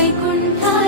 Vaikuntha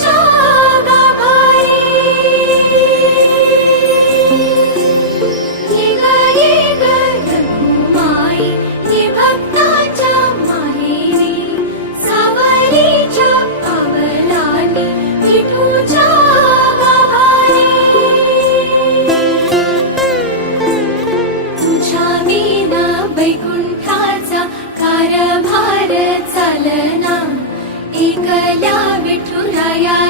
救 yeah.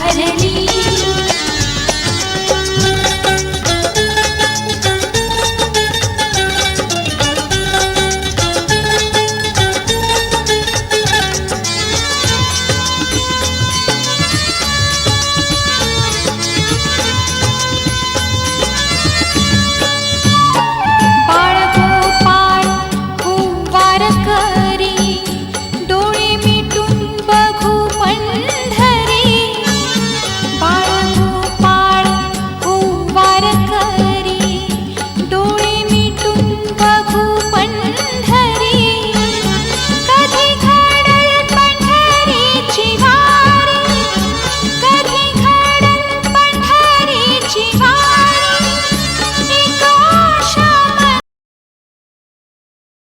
Hare Hare